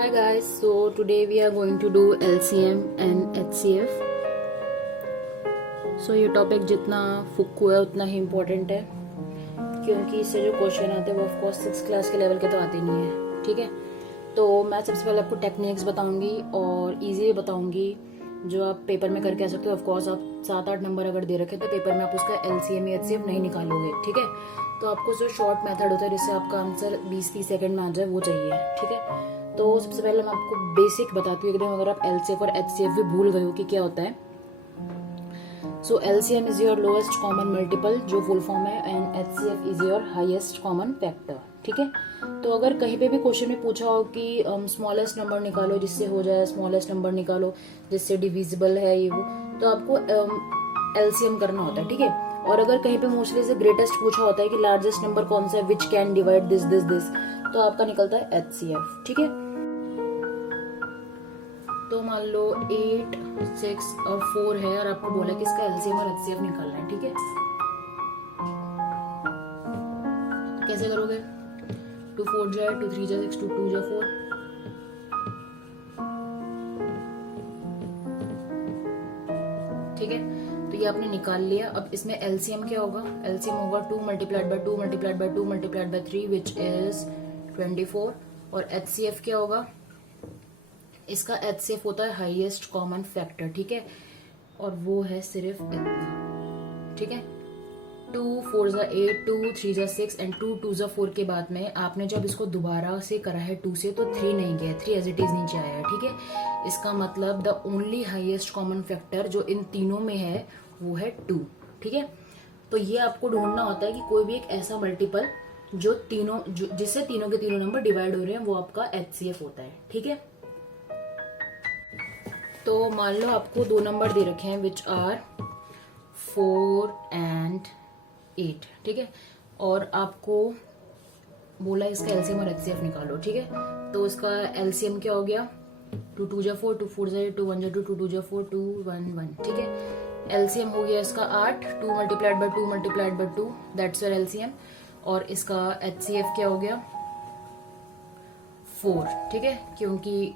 Hi guys, so today we are going to do LCM and HCF. So ये topic जितना फुक्कू है उतना ही important है, क्योंकि इससे जो क्वेश्चन आते हैं वो ऑफकोर्स 6th क्लास के लेवल के तो आते नहीं है. ठीक है, तो मैं सबसे पहले आपको टेक्निक्स बताऊंगी और इजी बताऊंगी जो आप पेपर में करके आ सकते हो. ऑफकोर्स आप 7-8 नंबर अगर दे रखे तो पेपर में आप उसका LCM या HCF नहीं निकालोगे. ठीक है, तो आपको जो शॉर्ट मेथड होता है जिससे आपका आंसर 20-30 सेकंड में आ जाए वो चाहिए. ठीक है, तो सबसे पहले मैं आपको बेसिक बताती हूँ एकदम, अगर आप LCF और HCF भी भूल गए हो कि क्या होता है. सो LCM is your lowest common multiple जो फुल फॉर्म है, and HCF is your highest common factor. ठीक है, तो अगर कहीं पे भी क्वेश्चन में पूछा हो कि स्मॉलेस्ट नंबर निकालो जिससे हो जाए, स्मॉलेस्ट नंबर निकालो जिससे डिविजिबल है ये वो, तो आपको LCM करना होता है. ठीक है, और अगर कहीं पे मोस्टली से ग्रेटेस्ट पूछा होता है कि लार्जेस्ट नंबर कौन सा है विच can divide this this this, तो आपका निकलता है HCF. ठीक है, तो मान लो 8, 6 और 4 है और आपको बोला कि इसका LCM और HCF निकालना है. ठीक है, तो कैसे करोगे? 2 4 जाए, 2 3 जाए 6, 2 2 जाए 4. ठीक है, तो ये आपने निकाल लिया. अब इसमें LCM क्या होगा? LCM होगा 2 multiplied by 2 multiplied by 2 multiplied by 3 which is 24. और HCF क्या होगा? इसका HCF होता है हाईएस्ट कॉमन फैक्टर. ठीक है, और वो है सिर्फ इतना. ठीक है, 2 4 जा 8, 2 3 जा 6 एंड 2 2 जा 4 के बाद में आपने जब इसको दोबारा से करा है 2 से, तो 3 नहीं गया, 3 एज इट इज नीचे आया है. ठीक है, इसका मतलब the only highest common factor जो इन तीनों में है वो है 2. ठीक है, तो ये आपको ढूंढना होता है कि कोई भी एक ऐसा मल्टीपल जो जिससे तीनों के तीनों नंबर डिवाइड हो रहे हैं वो आपका HCF होता है. ठीक है, तो मान लो आपको 2 नंबर दे रखे हैं विच आर 4 एंड 8. ठीक है, और आपको बोला इसका LCM और HCF निकालो. ठीक है, तो इसका LCM क्या हो गया? 2 2 जा 4, 2 4 जा 8, 2 1 जा 2, 2 2 जा 4, 2 1 1. ठीक है, LCM हो गया इसका 8, 2 multiplied by 2 multiplied by 2, that's your LCM. और इसका HCF क्या हो गया? 4. ठीक है, क्योंकि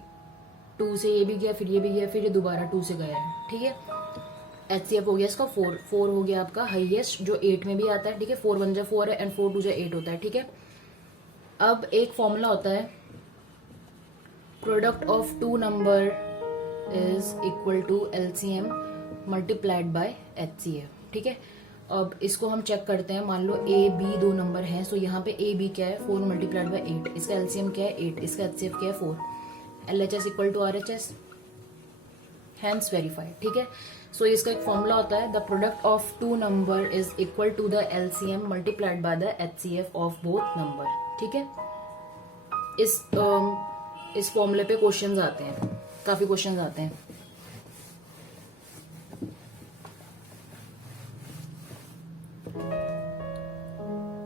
2 से ये भी गया, फिर ये भी गया, फिर ये दोबारा 2 से गया है. ठीक है, HCF हो गया इसका 4. 4 हो गया आपका हाईएस्ट जो 8 में भी आता है. ठीक है, 4 1 जा 4 है एंड 4 2 जा 8 होता है. ठीक है, अब एक फॉर्मूला होता है product of 2 number is equal to LCM multiplied by HCF. ठीक है, अब इसको हम चेक करते हैं. मान लो A B 2 नंबर हैं, सो यहाँ पे A B क्या है? 4 मल्टीप्लाइड बाय 8. इसका LCM क्या है? 8. इसका HCF क्या है? 4. LHS equal to RHS, hence verified. ठीक है, सो इसका एक फॉर्मूला होता है the product of 2 number is equal to the LCM multiplied by the HCF of both number. ठीक है, इस फॉर्मूले पे क्वेश्चंस आते हैं, काफी क्वेश्चंस आते हैं.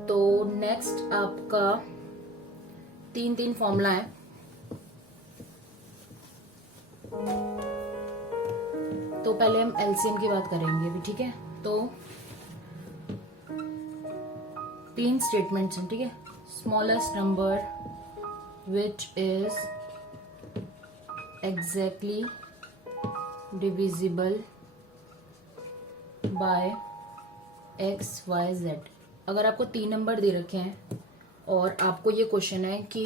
तो नेक्स्ट आपका 3 फॉर्मूला है. तो पहले हम LCM की बात करेंगे अभी. ठीक है, तो 3 स्टेटमेंट्स हैं. ठीक है, smallest number which is exactly divisible by XYZ. अगर आपको 3 नंबर दे रखे हैं और आपको ये क्वेश्चन है कि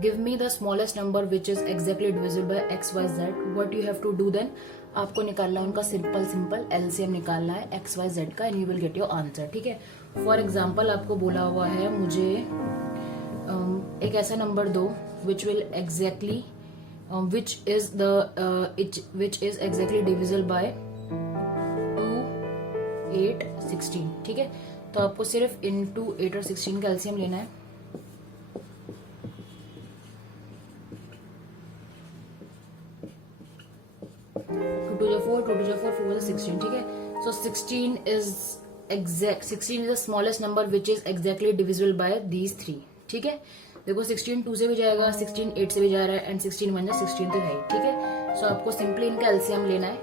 give me the smallest number which is exactly divisible by XYZ, what you have to do then? आपको निकालना है उनका सिंपल LCM निकालना है XYZ का, and you will get your answer. ठीक है, फॉर एग्जाम्पल आपको बोला हुआ है मुझे एक ऐसा नंबर दो which will exactly which is exactly divisible bye 2 8 16. ठीक है, तो आपको सिर्फ इनटू 8 और 16 का LCM लेना है. टू जा 4, 2 2 जा 4, 4 16. ठीक है, सो 16 is the smallest number which is exactly divisible bye these 3. ठीक है, देखो 16 2 से भी जाएगा, 16 8 से भी जा रहा है, एंड 16 1 जा 16 तो है. ठीक है, सो आपको सिंपली इनका LCM लेना है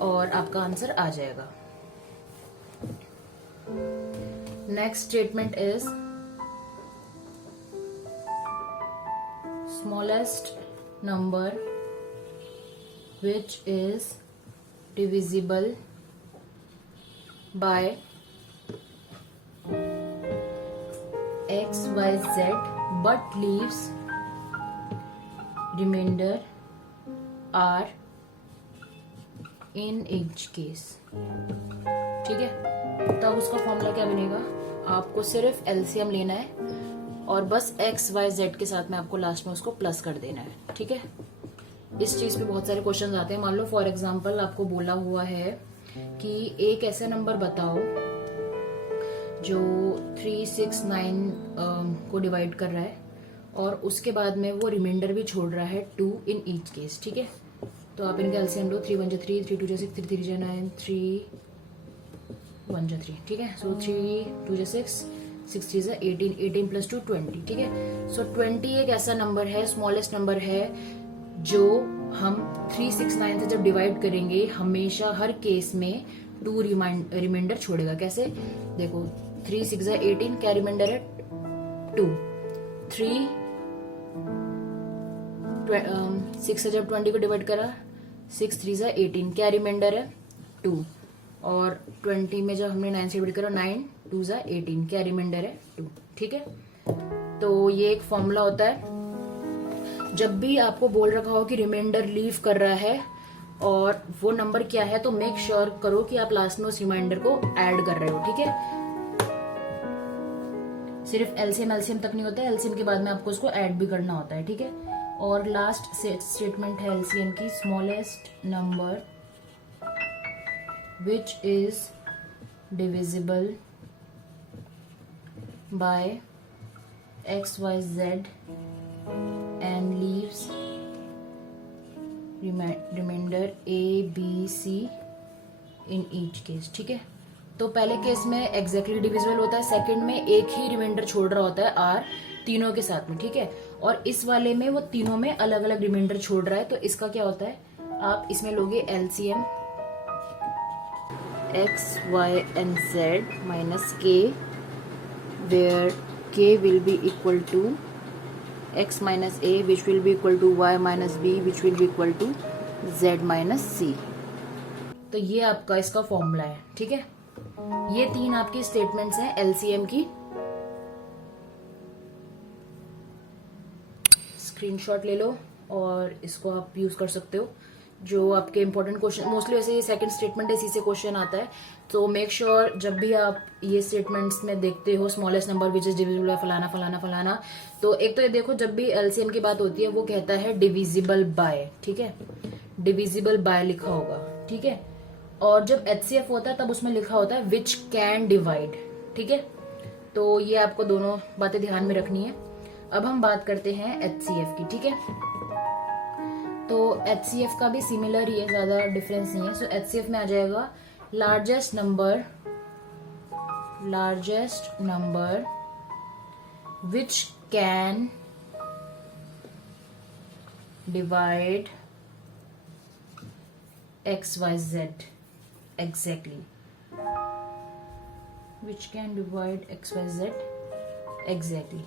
और आपका आंसर आ जाएगा. Next statement is smallest number which is divisible by x, y, z but leaves remainder r in each case। ठीक है, तब उसका फॉर्मूला क्या बनेगा, आपको सिर्फ एलसीएम लेना है और बस एक्स वाई जेड के साथ में आपको लास्ट में उसको प्लस कर देना है। ठीक है, इस चीज पे बहुत सारे क्वेश्चन आते हैं। मान लो फॉर एग्जांपल आपको बोला हुआ है कि एक ऐसा नंबर बताओ जो 369 को डिवाइड कर रहा है और उसके बाद में वो रिमाइंडर भी छोड़ रहा है 2 इन ईच केस। ठीक है, तो आप इनका एलसीएम लो, 3 1 जा 3, 3 2 जा 6, 3 3 जा 9, 3 1 जा 3। ठीक है, सो 3 2 जा 6, 6 3 जा 18, 18 प्लस 2 20। ठीक है, सो 20 एक ऐसा नंबर है, स्मॉलेस्ट नंबर है जो हम 369 से जब डिवाइड करेंगे हमेशा हर केस में 2 रिमाइंडर छोड़ेगा। कैसे, देखो 3 6 जा 18, क्या रिमाइंडर है 2, 3 6 से जब 20 को डिवाइड करा 6 3 जा 18, क्या रिमाइंडर है 2, और 20 में जब हमने 9 से डिवाइड करा 9 2 जा 18, क्या रिमाइंडर है 2। ठीक है, तो ये एक फॉर्मूला होता है जब भी आपको बोल रखा हो कि रिमाइंडर लीव कर रहा है और वो नंबर क्या है, तो मेक श्योर करो कि आप लास्ट में उस रिमाइंडर को ऐड कर रहे हो। ठीक है, सिर्फ एलसीएम तक नहीं होता है, एलसीएम के बाद में आपको उसको ऐड भी करना होता है। ठीक है, और लास्ट स्टेटमेंट है एलसीएम की, smallest number which is divisible by X Y Z and leaves remainder a b c in each case। ठीक है, तो पहले केस में एग्जैक्टली डिविजिबल होता है, सेकंड में एक ही रिमाइंडर छोड़ रहा होता है r तीनों के साथ में। ठीक है, और इस वाले में वो तीनों में अलग अलग रिमाइंडर छोड़ रहा है, तो इसका क्या होता है, आप इसमें लोगे LCM x y and z minus k where k will be equal to x minus a which will be equal to y minus b which will be equal to z minus c। तो ये आपका इसका formula है। ठीक है, ये 3 आपकी statements हैं एलसीएम की। स्क्रीनशॉट ले लो और इसको आप यूज कर सकते हो। जो आपके इंपॉर्टेंट क्वेश्चन, मोस्टली वैसे ये सेकंड स्टेटमेंट है, इसी से क्वेश्चन आता है, तो मेक श्योर जब भी आप ये स्टेटमेंट्स में देखते हो smallest number which is divisible bye फलाना फलाना फलाना, तो एक तो ये देखो जब भी एलसीएम की बात होती है वो कहता है डिविजिबल बाय। ठीक है, डिविजिबल बाय लिखा होगा। ठीक है, और जब एचसीएफ होता है तब उसमें लिखा होता है विच कैन डिवाइड। ठीक है, तो ये आपको दोनों बातें ध्यान में रखनी है। अब हम बात करते हैं एचसीएफ की। ठीक है, तो एचसीएफ का भी सिमिलर ही है, ज्यादा डिफरेंस नहीं है। सो एचसीएफ में आ जाएगा largest number which can divide X Y Z exactly, which can divide X Y Z exactly.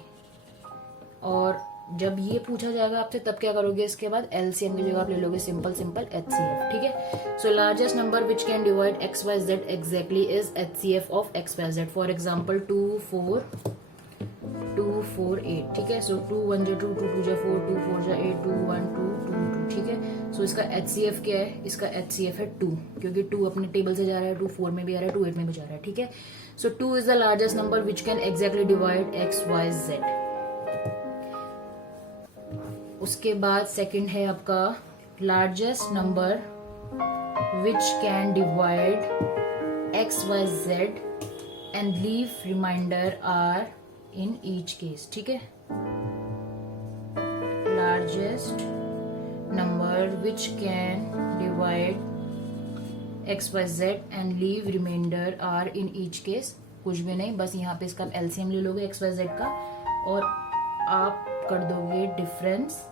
और जब ये पूछा जाएगा आपसे तब क्या करोगे, इसके बाद एलसीएम की जगह आप ले लोगे सिंपल एचसीएफ। ठीक है, so largest number which can divide X Y Z exactly is HCF of X Y Z. For example 2 4 2 4 8। ठीक है, सो 2 1 जा 2, 2 2 जा 4, 2 4 जा 8, 2 1 2 2 2। ठीक है, सो इसका एचसीएफ क्या है, इसका एचसीएफ है 2, क्योंकि 2 अपने टेबल से जा रहा है, 2 4 में भी आ रहा है, 2 8 में भी जा रहा है। ठीक है, so 2 is the largest number which can exactly divide X Y Z. उसके बाद सेकंड है आपका largest number which can divide X Y Z and leave remainder R in each case. ठीक है, largest number which can divide X Y Z and leave remainder R in each case. कुछ भी नहीं, बस यहाँ पे इसका एलसीएम ले लोगे एक्स वाई जेड का और आप कर दोगे डिफरेंस।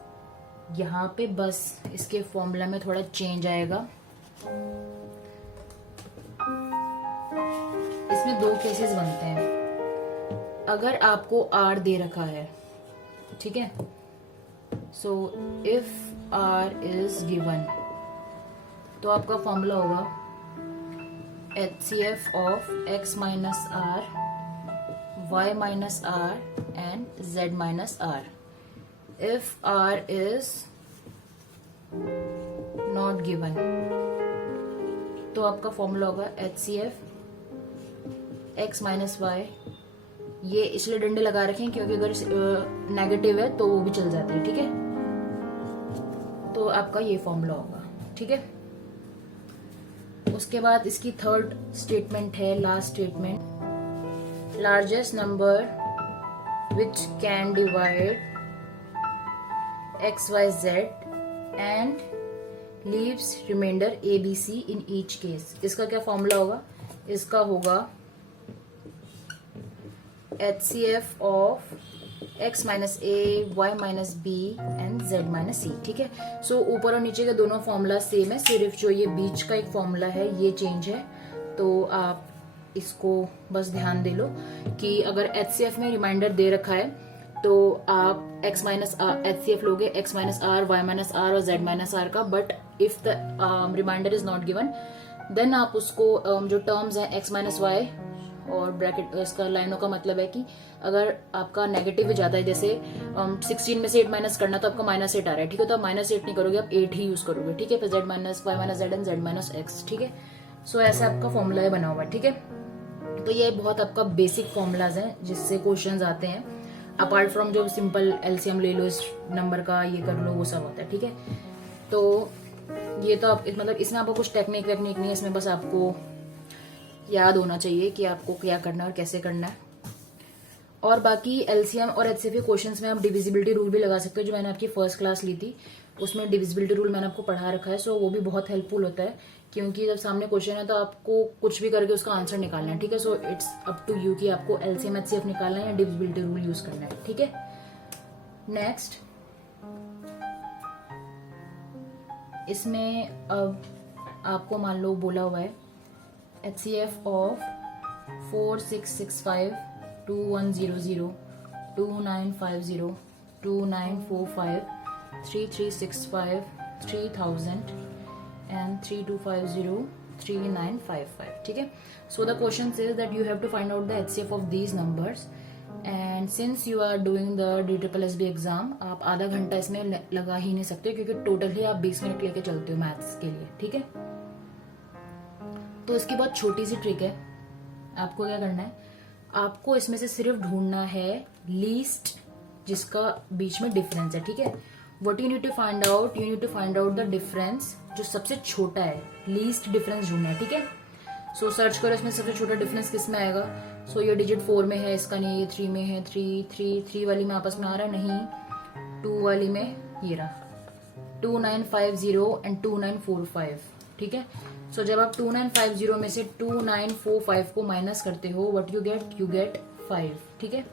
यहाँ पे बस इसके फॉर्मूला में थोड़ा चेंज आएगा। इसमें 2 केसेस बनते हैं। अगर आपको आर दे रखा है, ठीक है, so if r is given तो आपका फॉर्मूला होगा HCF of x minus r, y minus r and z minus r. If r is not given तो आपका फॉर्मूला होगा HCF x माइनस वाई. ये इसलिए डंडे लगा रखे हैं क्योंकि अगर नेगेटिव है तो वो भी चल जाती है. ठीक है, तो आपका ये फॉर्मूला होगा. ठीक है, उसके बाद इसकी थर्ड स्टेटमेंट है, last statement. Largest number which can divide X Y Z and leaves remainder A B C in each case. इसका क्या फॉर्मूला होगा? इसका होगा HCF of x minus A, Y minus B and z minus C. ठीक है, सो ऊपर और नीचे के दोनों फॉर्मूला सेम है, सिर्फ जो ये बीच का एक फॉर्मूला है ये चेंज है. तो आप इसको बस ध्यान दे लो कि अगर HCF में रिमाइंडर दे रखा है तो आप x माइनस HCF लोगे x minus R, Y minus R और z माइनस आर का. But if the remainder is not given then आप उसको जो टर्म्स है x माइनस वाई और ब्रैकेट, इसका लाइनों का मतलब है कि अगर आपका नेगेटिव भी जाता है, जैसे 16 में से 8 माइनस करना तो आपका -8 आ रहा है. ठीक है, तो आप -8 नहीं करोगे, आप 8 ही यूज करोगे. ठीक है, फिर z minus Y minus Z and z minus X. ठीक है, सो ऐसा आपका फॉर्मूला बना हुआ है. ठीक है, तो ये बहुत आपका बेसिक फॉर्मूलाज हैं जिससे क्वेश्चंस आते हैं. अपार्ट फ्रॉम जो सिंपल एलसीएम ले लो इस नंबर का, ये कर लो, वो सब होता है. ठीक है, तो ये तो आप मतलब इसमें आपको कुछ टेक्निक वेक्निक नहीं है, इसमें बस आपको याद होना चाहिए कि आपको क्या करना है और कैसे करना है. और बाकी एलसीएम और एचसीएफ के क्वेश्चंस में आप डिविजिबिलिटी रूल भी लगा सकते हो, जो मैंने आपकी फर्स्ट क्लास ली थी उसमें डिविजिबिलिटी रूल मैंने आपको पढ़ा रखा है. सो वो भी बहुत हेल्पफुल होता है क्योंकि जब सामने क्वेश्चन है तो आपको कुछ भी करके उसका आंसर निकालना है. ठीक है, so it's up to you कि आपको एलसीएम एचसीएफ निकालना है या डिविजिबिलिटी रूल यूज करना है. ठीक है, नेक्स्ट इसमें अब आपको मान लो बोला हुआ है HCF ऑफ 4665 2100 2950 2945 3365 3000 and 3250 3955. ठीक है, so the question says that you have to find out the HCF of these numbers and since you are doing the DSSB exam आप आधा घंटा इसमें लगा ही नहीं सकते क्योंकि टोटल ही आप 20 मिनट लेके चलते हो मैथ्स के लिए. ठीक है, तो इसकी बहुत छोटी सी ट्रिक है. आपको क्या करना है, आपको इसमें से सिर्फ ढूंढना है लीस्ट जिसका बीच में डिफरेंस है. ठीक है, what you need to find out, you need to find out the difference जो सबसे छोटा है, लीस्ट डिफरेंस ढूंढना है. ठीक है, सो सर्च करो इसमें सबसे छोटा डिफरेंस किस में आएगा. सो ये डिजिट 4 में है, इसका नहीं, ये 3 में है, 3 वाली में आपस में आ रहा है, नहीं 2 वाली में ये रहा 2950 एंड 2945. ठीक है, सो जब आप 2950 में से 2945 को माइनस करते हो व्हाट यू गेट 5. ठीक है,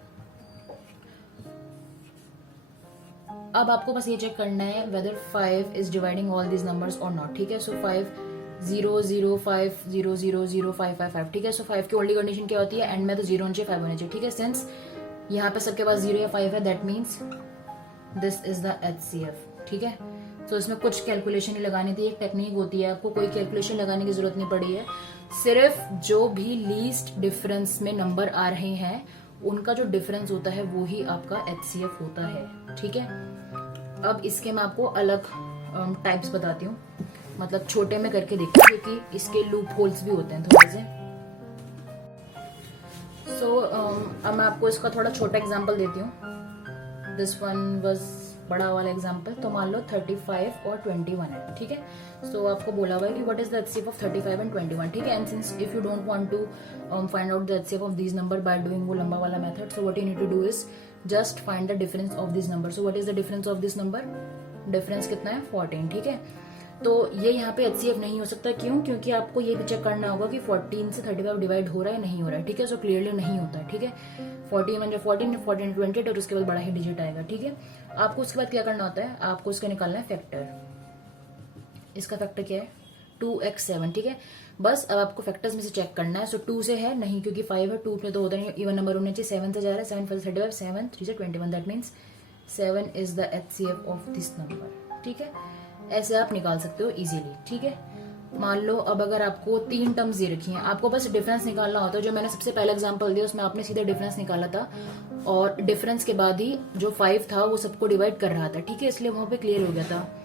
अब आपको बस ये चेक करना है whether 5 is dividing all these numbers और नॉट. ठीक है, सो 5 0 0 5 0 0 0 5 5 5. ठीक है, सो 5 की ओनली कंडीशन क्या होती है, एंड में तो 0 होना चाहिए, 5 होना चाहिए. ठीक है, सिंस यहाँ पे सबके पास 0 या 5 है that means this is the HCF. ठीक है, तो इसमें कुछ कैलकुलेशन ही लगानी थी, एक टेक्निक होती है, आपको कोई कैलकुलेशन लगाने की जरूरत नहीं पड़ी है. सिर्फ जो भी लीस्ट डिफरेंस में नंबर आ रहे हैं उनका जो डिफरेंस होता है वो ही आपका HCF होता है. ठीक है, अब इसके मैं आपको अलग टाइप्स बताती हूँ, मतलब छोटे में करके देखो क्योंकि इसके लूप होल्स भी होते हैं थोड़े से. सो अब मैं आपको इसका थोड़ा छोटा एग्जांपल देती हूँ. दिस वन वाज बड़ा वाला एग्जांपल. तो मान लो 35 और 21 है. ठीक है, सो आपको बोला हुआ है कि what is the HCF of 35 and 21. ठीक है, and since if you don't want to find out the HCF of these number by doing वो लंबा वाला method, so what you need to do is just find the difference of this number. So what is the difference of this number, difference कितना है 14. ठीक है, तो ये यहाँ पे HCF नहीं हो सकता. क्यों? क्योंकि आपको ये भी चेक करना होगा कि 14 से 35 डिवाइड हो रहा है नहीं हो रहा है. ठीक है, सो क्लियरली नहीं होता है. ठीक है, 14 14 28 और उसके बाद बड़ा ही डिजिट आएगा. ठीक है, आपको उसके बाद क्या करना होता है, आपको इसका निकालना है फैक्टर. इसका फैक्टर क्या है 2x7. ठीक है, बस अब आपको फैक्टर्स में से चेक करना है. सो 2 से है नहीं क्योंकि 5 है, 2 में तो होता नहीं, इवन नंबर होने चाहिए. 7 से जा रहा है, 7 5 35, 7 3 से 21 that means 7 is the HCF of this number. ठीक है, ऐसे आप निकाल सकते हो इजीली। ठीक है, मान लो अब अगर आपको 3 टर्म्स दे रखी हैं, आपको बस डिफरेंस निकालना होता है। जो मैंने सबसे पहला एग्जांपल दिया उसमें आपने सीधा डिफरेंस निकाला था और डिफरेंस के बाद ही जो 5 था वो सबको डिवाइड कर रहा था। ठीक है, इसलिए वहां पे क्लियर हो गया था।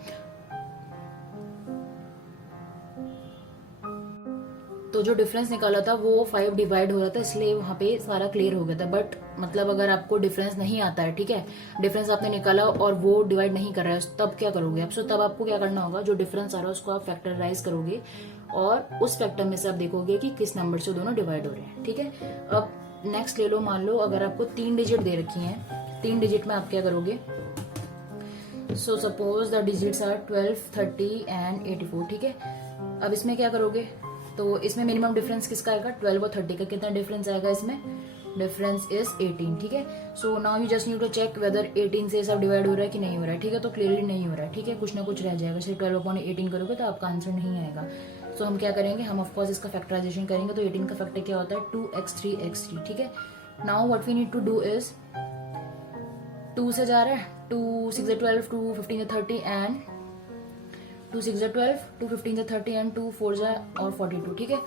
तो जो डिफरेंस निकाला था वो 5 डिवाइड हो रहा था, इसलिए वहां पे सारा क्लियर हो गया था। बट मतलब अगर आपको डिफरेंस नहीं आता है, ठीक है, डिफरेंस आपने निकाला और वो डिवाइड नहीं कर रहा है, तब क्या करोगे आप? तब आपको क्या करना होगा, जो डिफरेंस आ रहा है उसको आप फैक्टराइज करोगे और उस फैक्टर में से आप देखोगे कि किस नंबर से दोनों डिवाइड हो रहे हैं। ठीक है, अब नेक्स्ट ले लो, मान लो अगर आपको 3 डिजिट दे रखी हैं, 3 डिजिट में आप क्या करोगे? So suppose the digits are 12, 30 and 84। ठीक है, अब इसमें क्या करोगे? तो इसमें मिनिमम डिफरेंस किसका आएगा? 12 और 30 का। कितना डिफरेंस आएगा इसमें? Difference is 18। ठीक है, so now you just need to check whether 18 से सब डिवाइड हो रहा है कि नहीं हो रहा है। ठीक है, तो क्लियरली नहीं हो रहा है। ठीक है, कुछ ना कुछ रह जाएगा। सिर्फ 12/18 करोगे तो आपका आंसर नहीं आएगा। सो हम क्या करेंगे? हम ऑफकोर्स इसका फैक्टराइजेशन करेंगे। तो 18 का फैक्टर क्या होता है? 2x3x3। ठीक है, now what we need to do is 2 से जा रहा है, 2 6 12, 2 15 30 एंड 2 6 12, 2 15 30 एंड 2 4 और 42। ठीक है,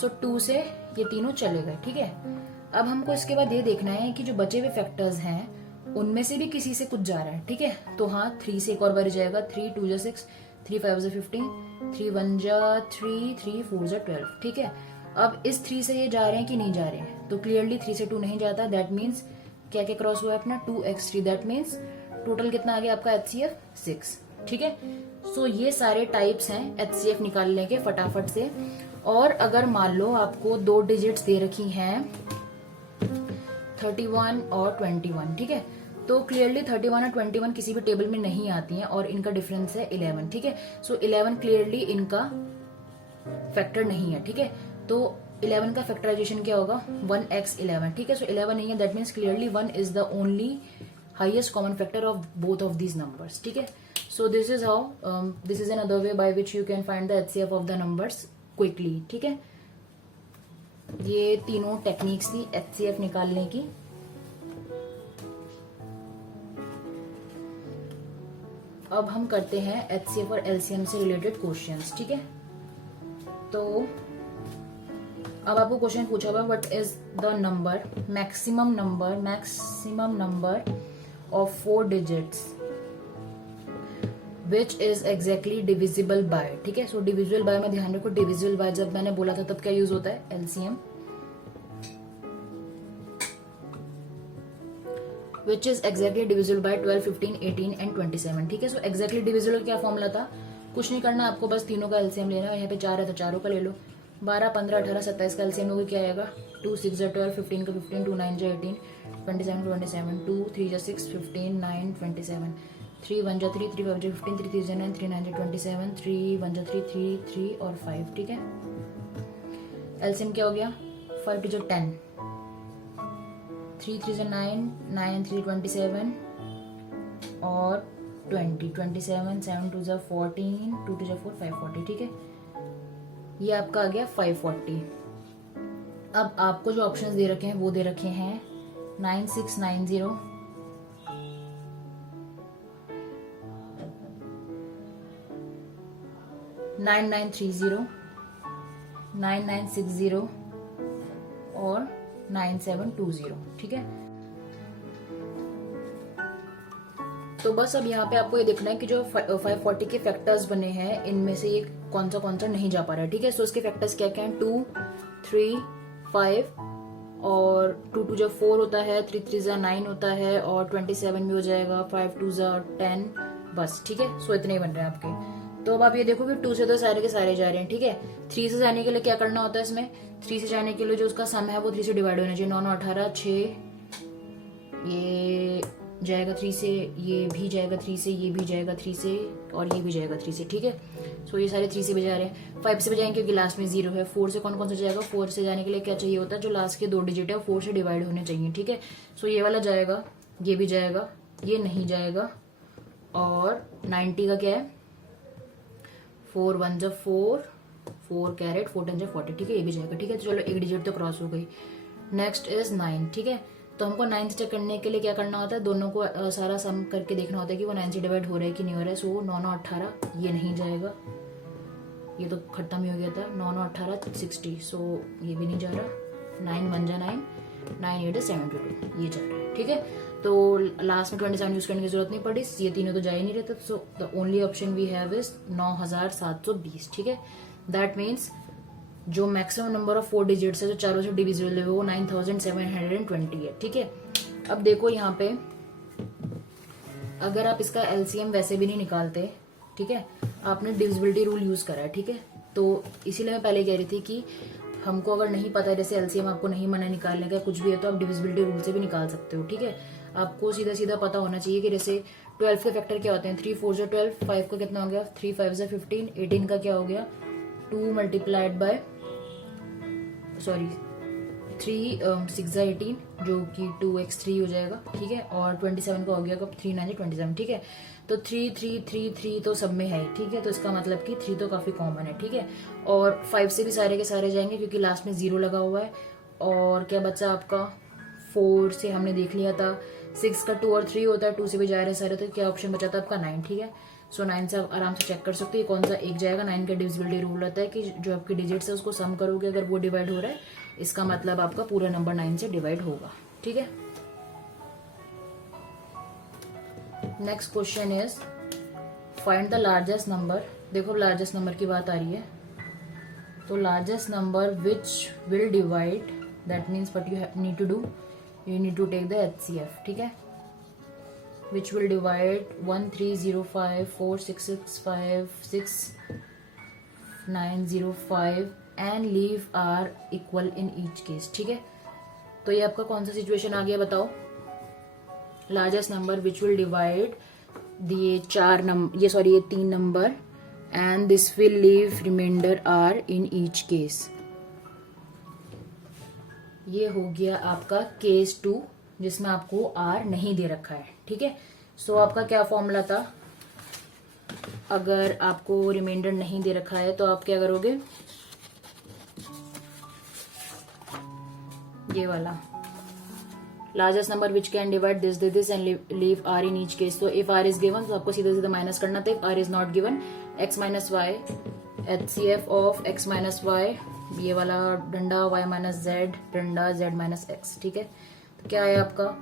सो 2 से ये तीनों चले गए। ठीक है, अब हमको इसके बाद ये देखना है कि जो बचे हुए फैक्टर्स हैं उनमें से भी किसी से कुछ जा रहा है। ठीक है, तो हाँ, 3 से एक और बार जाएगा। 3 2 6, 3 5 15, 3 1 3, 3 4 12। ठीक है, अब इस 3 से ये जा रहे हैं कि नहीं जा रहे हैं? तो क्लियरली 3 से 2 नहीं जाता। दैट मीन्स क्या क्या क्रॉस हुआ है अपना? 2x3। दैट मीन्स टोटल कितना आ गया आपका HCF? 6। ठीक है, सो ये सारे टाइप्स हैं HCF निकालने के फटाफट से। और अगर मान लो आपको 2 डिजिट्स दे रखी हैं 31 और 21। ठीक है, तो क्लियरली 31 और 21 किसी भी टेबल में नहीं आती हैं और इनका डिफरेंस है 11। ठीक है, सो 11 क्लियरली इनका फैक्टर नहीं है। ठीक है, तो 11 का फैक्टराइजेशन क्या होगा? 1x11। ठीक है, सो 11 नहीं है, that means clearly 1 is the only highest common factor of both of these numbers. ठीक है, so this is how this is another way by which you can find the HCF of the numbers quickly। ठीक है, ये तीनों techniques थी HCF निकालने की। अब हम करते हैं HCF और LCM से रिलेटेड क्वेश्चंस। ठीक है, तो अब आपको क्वेश्चन पूछा हुआ, what is the number maximum number of 4 digits which is exactly divisible bye. ठीक है, सो डिविजिबल बाय में ध्यान रखो, डिविजिबल बाय जब मैंने बोला था तब क्या यूज होता है? LCM, which is exactly divisible bye 12, 15, 18 and 27। ठीक है, सो एग्जैक्टली डिविजिबल क्या फॉर्मूला था? कुछ नहीं करना, आपको बस तीनों का LCM लेना है। यहाँ पे 4 है तो चारों का ले लो। 12, 15, 18, 27 का LCM लोगे, क्या आएगा? 2 6 12, 15 का 15, 2 9 18, 27 27, 2 3 6 15, 9 27, 3 1 3, 3 5 15, 3 3 9, 3 9 27, 3 1 3 3 3 और 5। ठीक है, LCM क्या हो गया? 5 2 10, 3 3 9, 9 3 27 और 20, 27, 7 2 14, 2 2 4 540। ठीक है, ये आपका आ गया 540। अब आपको जो ऑप्शंस दे रखे हैं वो दे रखे हैं 9690, 9930, 9960 और 9720। ठीक है, तो बस अब यहाँ पे आपको ये देखना है कि जो 540 के फैक्टर्स बने हैं इनमें से ये कौन सा नहीं जा पा रहा है। ठीक है, सो इसके फैक्टर्स क्या क्या हैं? 2 3 5 और 2 2 4 होता है, 3 3 9 होता है और 27 भी हो जाएगा, 5 2 10 बस। ठीक है, सो इतने ही बन रहे हैं आपके। तो अब आप ये देखो कि 2 से तो सारे के सारे जा रहे हैं। ठीक है, 3 से जाने के लिए क्या करना होता है इसमें? 3 से जाने के लिए जो उसका सम है वो 3 से डिवाइड होना चाहिए। 9 9 18, 6 ये जाएगा 3 से, ये भी जाएगा 3 से, ये भी जाएगा 3 से और ये भी जाएगा 3 से। ठीक है, सो ये सारे 3 से बजा रहे हैं। 5 से बजाएंगे क्योंकि लास्ट में 0 है। 4 से कौन कौन सा जाएगा? 4 से जाने के लिए क्या चाहिए होता है? जो लास्ट के 2 डिजिट है 4 से डिवाइड होने चाहिए। ठीक है, सो ये वाला जाएगा, ये भी जाएगा, ये नहीं जाएगा। और 90 का क्या है? 4 1 4, 4 कैरेट, 4 10 40। ठीक है, ये भी जाएगा। ठीक है, तो चलो एक डिजिट तो क्रॉस हो गई। Next is 9। ठीक है, तो हमको 9 से चेक करने के लिए क्या करना होता है, दोनों को सारा सम करके देखना होता है कि वो 9 से डिवाइड हो रहा है कि नहीं हो रहा है। सो 9 9 18 ये नहीं जाएगा, ये तो खत्म ही हो गया था। 9 9 18 60, सो ये भी नहीं जा रहा। 9 1 जा 9, 9 8 72 ये जा रहा है। ठीक है, तो लास्ट में 27 यूज करने की जरूरत नहीं पड़ी, ये तीनों तो जा ही नहीं रहते। So the only option we have is 9720। ठीक है, दैट मीन्स जो मैक्सिमम नंबर ऑफ 4 डिजिट्स है जो चारों से डिविजिबल है वो 9720 है। ठीक है, अब देखो यहाँ पे अगर आप इसका एलसीएम वैसे भी नहीं निकालते, ठीक है, आपने डिविजिबिलिटी रूल यूज करा है। ठीक है, तो इसीलिए मैं पहले कह रही थी कि हमको अगर नहीं पता है, जैसे एलसीएम आपको नहीं मना निकालने का कुछ भी है, तो आप डिविजिबिलिटी रूल से भी निकाल सकते हो। ठीक है, आपको सीधा सीधा पता होना चाहिए कि जैसे 12 के फैक्टर क्या होते हैं, 3 4 12, 5 का कितना हो गया, 3 5 15, 18 का क्या हो गया 2 मल्टीप्लाइड बाय 3 6 18 जो कि 2x3 हो जाएगा। ठीक है, और 27 का हो गया कब 3 9 27। ठीक है, तो 3 3 3 3 तो सब में है। ठीक है, तो इसका मतलब कि 3 तो काफी कॉमन है। ठीक है, और 5 से भी सारे के सारे जाएंगे क्योंकि लास्ट में 0 लगा हुआ है। और क्या बचा आपका, 4 से हमने देख लिया था, 6 का 2 और 3 होता है, 2 से भी जा रहे सारे, तो क्या ऑप्शन बचा था आपका 9। ठीक है, सो 9 से आप आराम से चेक कर सकते हो कौन सा एक जाएगा। 9 का डिविजिबिलिटी रूल रहता है कि जो आपके डिजिट्स है उसको सम करोगे, अगर वो डिवाइड हो रहा है इसका मतलब आपका पूरा नंबर 9 से डिवाइड होगा। ठीक है, next question is find the largest number. देखो लार्जेस्ट नंबर की बात आ रही है, तो largest number which will divide, that means what you need to do, you need to take the HCF। ठीक है, which will divide 1305 4665 6905 and leave R equal in each case। ठीक है, तो ये आपका कौन सा सिचुएशन आ गया बताओ। Largest number which will divide ये 3 number and this will leave remainder R in each case. ये हो गया आपका केस 2 जिसमें आपको R नहीं दे रखा है। ठीक है, सो आपका क्या फॉर्मूला था, अगर आपको रिमाइंडर नहीं दे रखा है तो आप क्या करोगे, ये वाला largest number which can divide this and leave R in each case. तो इफ R इज गिवन तो आपको सीधा सीधा माइनस करना था। If R is not given x minus Y, HCF of x minus Y, ये वाला डंडा y माइनस जेड, डंडा z माइनस एक्स। ठीक है, तो क्या है आपका,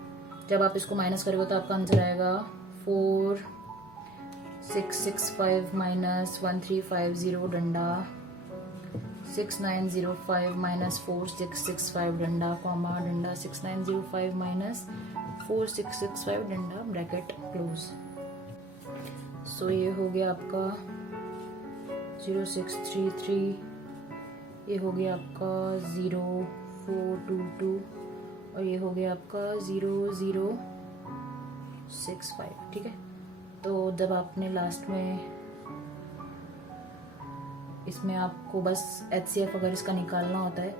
जब आप इसको माइनस करोगे तो आपका आंसर आएगा 4 6 6 5 माइनस 1 3 5 0 डंडा 6 9 0 5 माइनस 4 6 6 5 डंडा कॉमा डंडा 6 9 0 5 माइनस 4 6 6 5 डंडा ब्रैकेट क्लोज। सो ये हो गया आपका 0 6 3 3, ये हो गया आपका 0 4 2 2 और ये हो गया आपका 0 0 6 5। ठीक है, तो जब आपने लास्ट में इसमें आपको बस HCF अगर इसका निकालना होता है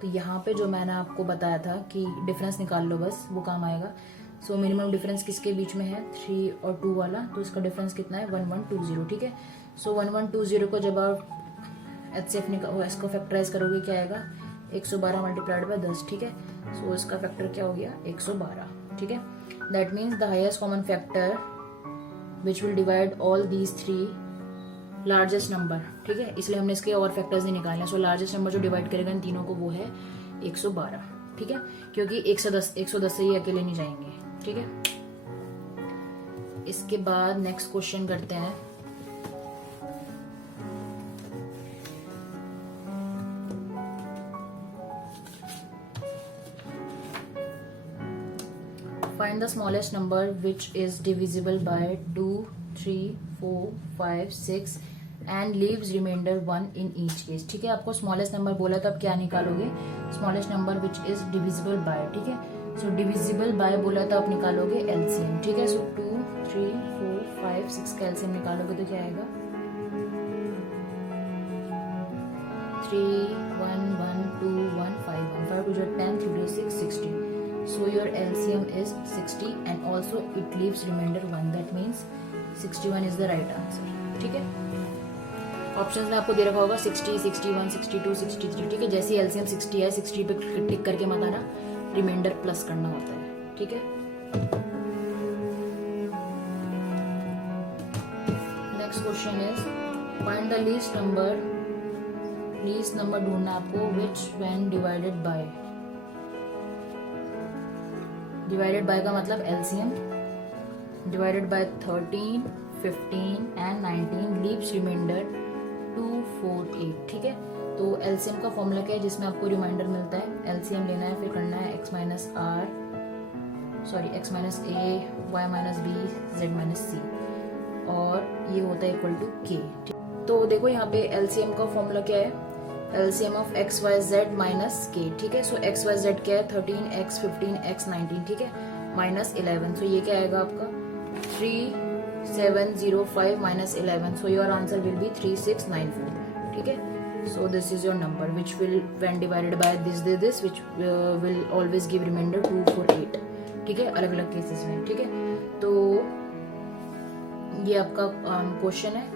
तो यहाँ पे जो मैंने आपको बताया था कि डिफरेंस निकाल लो बस, वो काम आएगा। सो मिनिमम डिफरेंस किसके बीच में है, 3 और 2 वाला, तो इसका डिफरेंस कितना है 1120। ठीक है, सो 1120 को जब आप HCF इसको फैक्टराइज करोगे क्या आएगा 112 मल्टीप्लाइड बाय 10। ठीक है, सो इसका फैक्टर क्या हो गया 112। ठीक है, that means the highest common factor which will divide all these 3 largest number. ठीक है, इसलिए हमने इसके और फैक्टर्स नहीं निकालने। सो लार्जेस्ट नंबर जो डिवाइड करेगा इन तीनों को वो है 112। ठीक है, क्योंकि 110 से ही अकेले नहीं जाएंगे। ठीक है, इसके बाद नेक्स्ट क्वेश्चन करते हैं। Find the smallest number which is divisible by 2, 3, 4, 5, 6 and leaves remainder 1 in each case। ठीक है, आपको स्मॉलेस्ट नंबर बोला तो आप क्या निकालोगे, smallest number which is divisible bye. ठीक है, सो डिविजिबल बाय बोला तो आप निकालोगे एलसीएम। ठीक है, सो 2 3 4 5 6 का एलसीएम निकालोगे तो क्या आएगा 3 1 1 2 1 5 1 5 2 10 3 2 6 60। So your LCM is 60 and also it leaves remainder 1, that means 61 is the right answer। ठीक है, ऑप्शंस में आपको दे रखा होगा 60 61 62 63। ठीक है, जैसे LCM 60 है 60 पे टिक करके मत आना, रिमाइंडर प्लस करना होता है, ठीक है। Next question is find the least number ढूंढना है आपको विच व्हेन डिवाइडेड बाय का मतलब LCM, divided by 13, 15 and 19 leaves remainder 2, 4, 8, ठीक है। तो एलसीएम का फॉर्मूला क्या है जिसमें आपको रिमाइंडर मिलता है, एलसीएम लेना है, फिर करना है x minus a, y minus b, z minus c, और ये होता है इक्वल टू k। तो देखो यहाँ पे एलसीएम का फॉर्मूला क्या है, LCM of x y z minus k, ठीक है। सो x y z क्या है 13, x 15, x 19, ठीक है, माइनस 11। सो ये क्या आएगा आपका 3705 minus 11। So your answer will be 3694, ठीक है। So this is your number which will when divided by this which will always give remainder 2, 4, 8, ठीक है, अलग अलग केसेस में, ठीक है। तो ये आपका क्वेश्चन है।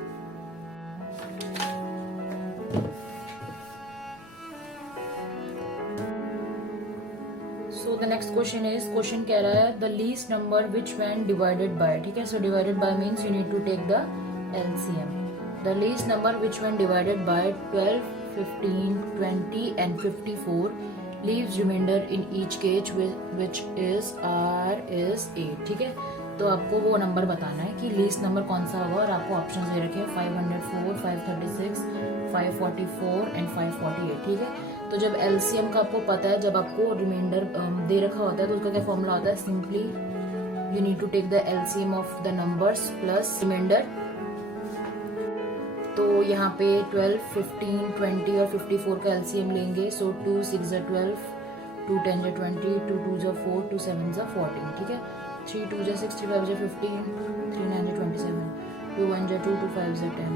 So the next question is, question कह रहा है the least number which when divided by, ठीक है। So divided by means you need to take the LCM. The least number which when divided by 12, 15, 20 and 54 leaves remainder in each case which is r is 8, ठीक है। तो आपको वो number बताना है कि लीस्ट नंबर कौन सा होगा, और आपको ऑप्शन दे रखे हैं 504, 536, 544 एंड 548, ठीक है। तो जब एलसीएम का आपको पता है, जब आपको रिमाइंडर दे रखा होता है तो उसका क्या फॉर्मूला होता है, simply you need to take the LCM of the numbers plus remainder. तो यहाँ पे 12, 15, 20 और 54 का एलसीएम लेंगे। सो 2 6 12, 2 10 20, 2 2 4, 2 7 14, ठीक है। 3 2 6, 3 5 15, 3 9 27, 2 1 2, 2 5 10,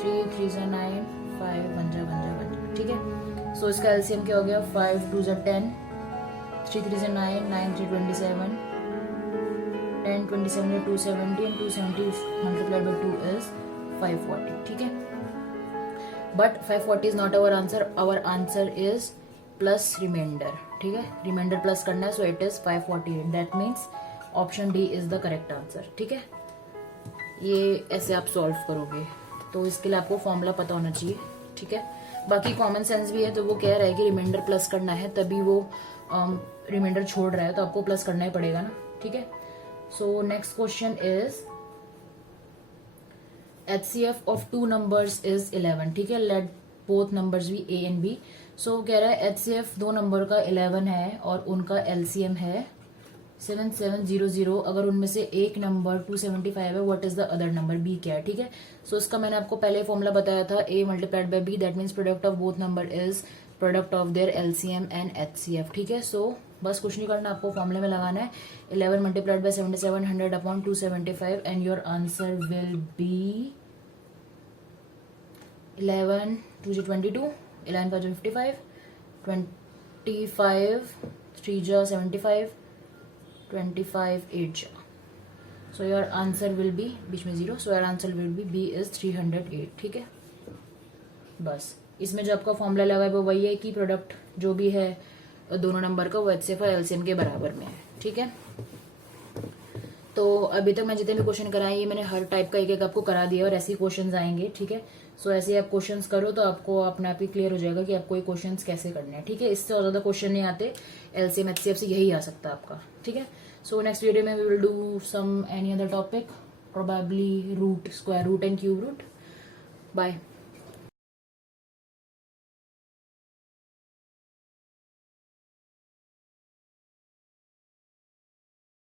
3 3 9, 5 1 ठीक है। सो इसका एलसीएम क्या हो गया, 5 2 10, 3 3 9, 9 3 27, 10 27 270 and 270 multiplied by 2 is 540, ठीक है। But 540 is not our answer is plus remainder, ठीक है, रिमाइंडर प्लस करना है। So it is 548, that means option D is the correct answer, ठीक है। ये ऐसे आप सॉल्व करोगे, तो इसके लिए आपको फॉर्मूला पता होना चाहिए, ठीक है। बाकी कॉमन सेंस भी है, तो वो कह रहा है कि रिमाइंडर प्लस करना है, तभी वो रिमाइंडर छोड़ रहा है, तो आपको प्लस करना ही पड़ेगा ना, ठीक है। So next question is HCF of 2 numbers is 11, ठीक है। लेट बोथ नंबर्स भी A एंड B। सो कह रहा है HCF 2 नंबर का 11 है और उनका LCM है 7700। अगर उनमें से एक नंबर 275 है, what is the other number, B क्या है, ठीक है। सो इसका मैंने आपको पहले फॉर्मूला बताया था, A multiplied by B, that means product of both number is product of their LCM and HCF, ठीक है। सो बस कुछ नहीं करना, आपको फॉर्मूले में लगाना है 11 multiplied by 77 100 upon 275 and your answer will B 11 2 22, 11 5 55, 25 3 75, 25 8। So your answer will be, बीच में 0, so your answer will be B is 308, ठीक है। बस इसमें जो आपका फॉर्मूला लगा है वो वही है कि प्रोडक्ट जो भी है दोनों नंबर का वो HCF और LCM के बराबर में है, ठीक है। तो अभी तक मैं जितने भी क्वेश्चन कराए, ये मैंने हर टाइप का एक एक आपको करा दिया, और ऐसे ही क्वेश्चन आएंगे, ठीक है। सो ऐसे आप क्वेश्चंस करो तो आपको अपने आप ही क्लियर हो जाएगा कि आपको ये क्वेश्चंस कैसे करने हैं, ठीक है। इससे और ज्यादा क्वेश्चन नहीं आते, LCM HCF से यही आ सकता है आपका, ठीक है। सो नेक्स्ट वीडियो में we will do some any other topic, probably root, square root and cube root. Bye.